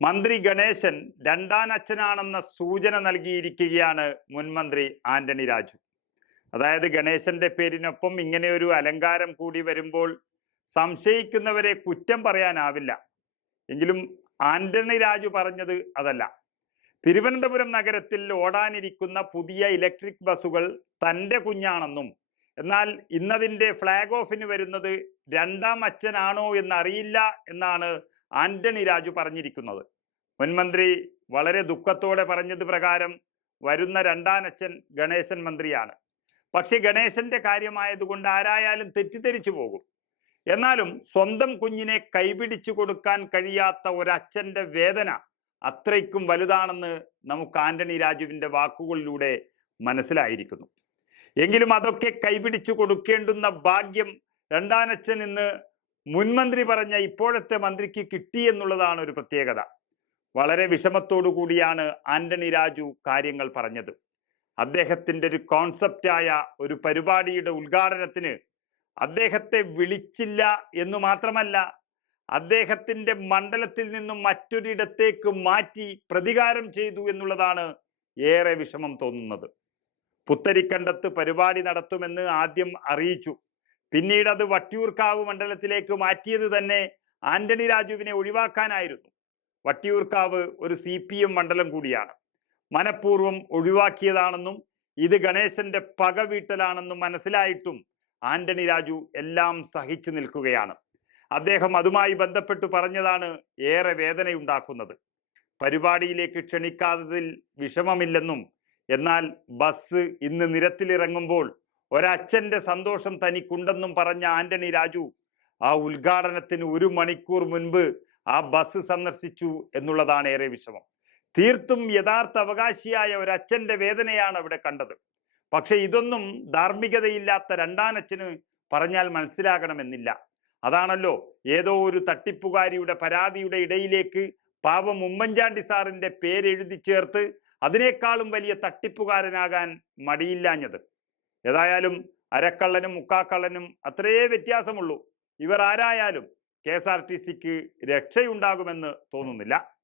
മന്ത്രി ഗണേശൻ രണ്ടാം അച്ഛനാണെന്ന സൂചന നൽകിയിരിക്കുകയാണ് മുൻമന്ത്രി ആന്റണി രാജു. അതായത് ഗണേശന്റെ പേരിനൊപ്പം ഇങ്ങനെ ഒരു അലങ്കാരം കൂടി വരുമ്പോൾ സംശയിക്കുന്നവരെ കുറ്റം പറയാനാവില്ല. എങ്കിലും ആന്റണി രാജു പറഞ്ഞത് അതല്ല. തിരുവനന്തപുരം നഗരത്തിൽ ഓടാനിരിക്കുന്ന പുതിയ ഇലക്ട്രിക് ബസ്സുകൾ തന്റെ കുഞ്ഞാണെന്നും എന്നാൽ ഇന്നതിന്റെ ഫ്ലാഗ് ഓഫിന് വരുന്നത് രണ്ടാം അച്ഛനാണോ എന്നറിയില്ല എന്നാണ് ആന്റണി രാജു പറഞ്ഞിരിക്കുന്നത്. മുൻമന്ത്രി വളരെ ദുഃഖത്തോടെ പറഞ്ഞത് പ്രകാരം വരുന്ന രണ്ടാനച്ഛൻ ഗണേശൻ മന്ത്രിയാണ്. പക്ഷെ ഗണേശന്റെ കാര്യമായതുകൊണ്ട് ആരായാലും തെറ്റിദ്ധരിച്ചു പോകും. എന്നാലും സ്വന്തം കുഞ്ഞിനെ കൈപിടിച്ചു കൊടുക്കാൻ കഴിയാത്ത ഒരച്ഛന്റെ വേദന അത്രയ്ക്കും വലുതാണെന്ന് നമുക്ക് ആന്റണി രാജുവിന്റെ വാക്കുകളിലൂടെ മനസ്സിലായിരിക്കുന്നു. എങ്കിലും അതൊക്കെ കൈപിടിച്ചു കൊടുക്കേണ്ടുന്ന ഭാഗ്യം രണ്ടാനച്ഛൻ ഇന്ന് മുൻമന്ത്രി പറഞ്ഞ ഇപ്പോഴത്തെ മന്ത്രിക്ക് കിട്ടി എന്നുള്ളതാണ് ഒരു പ്രത്യേകത. വളരെ വിഷമത്തോടു കൂടിയാണ് ആന്റണി രാജു കാര്യങ്ങൾ പറഞ്ഞത്. അദ്ദേഹത്തിന്റെ ഒരു കോൺസെപ്റ്റായ ഒരു പരിപാടിയുടെ ഉദ്ഘാടനത്തിന് അദ്ദേഹത്തെ വിളിച്ചില്ല എന്ന് മാത്രമല്ല അദ്ദേഹത്തിന്റെ മണ്ഡലത്തിൽ നിന്നും മറ്റൊരിടത്തേക്ക് മാറ്റി പ്രതികാരം ചെയ്തു എന്നുള്ളതാണ് ഏറെ വിഷമം തോന്നുന്നത്. പുത്തരിക്കണ്ടത്ത് പരിപാടി നടത്തുമെന്ന് ആദ്യം അറിയിച്ചു. പിന്നീട് അത് വട്ടിയൂർക്കാവ് മണ്ഡലത്തിലേക്ക് മാറ്റിയത് തന്നെ ആന്റണി രാജുവിനെ ഒഴിവാക്കാനായിരുന്നു. വട്ടിയൂർക്കാവ് ഒരു സി പി എം മണ്ഡലം കൂടിയാണ്. മനഃപൂർവം ഒഴിവാക്കിയതാണെന്നും ഇത് ഗണേശന്റെ പക വീട്ടലാണെന്നും മനസ്സിലായിട്ടും ആന്റണി രാജു എല്ലാം സഹിച്ചു നിൽക്കുകയാണ്. അദ്ദേഹം അതുമായി ബന്ധപ്പെട്ട് പറഞ്ഞതാണ് ഏറെ വേദനയുണ്ടാക്കുന്നത്. പരിപാടിയിലേക്ക് ക്ഷണിക്കാത്തതിൽ വിഷമമില്ലെന്നും എന്നാൽ ബസ് ഇന്ന് നിരത്തിലിറങ്ങുമ്പോൾ ഒരച്ഛന്റെ സന്തോഷം തനിക്കുണ്ടെന്നും പറഞ്ഞ ആന്റണി രാജു ആ ഉദ്ഘാടനത്തിന് ഒരു മണിക്കൂർ മുൻപ് ആ ബസ് സന്ദർശിച്ചു എന്നുള്ളതാണ് ഏറെ വിഷമം. തീർത്തും യഥാർത്ഥ അവകാശിയായ ഒരച്ഛന്റെ വേദനയാണ് അവിടെ കണ്ടത്. പക്ഷെ ഇതൊന്നും ധാർമ്മികതയില്ലാത്ത രണ്ടാനച്ഛന് പറഞ്ഞാൽ മനസ്സിലാകണമെന്നില്ല. അതാണല്ലോ ഏതോ ഒരു തട്ടിപ്പുകാരിയുടെ പരാതിയുടെ ഇടയിലേക്ക് പാവം ഉമ്മൻചാണ്ടി സാറിന്റെ പേരെഴുതി ചേർത്ത് അതിനേക്കാളും വലിയ തട്ടിപ്പുകാരനാകാൻ മടിയില്ലാഞ്ഞത്. ഏതായാലും അരക്കള്ളനും മുക്കാക്കള്ളനും അത്രയേ വ്യത്യാസമുള്ളൂ. ഇവർ ആരായാലും കെ എസ് ആർ ടി സിക്ക് രക്ഷയുണ്ടാകുമെന്ന് തോന്നുന്നില്ല.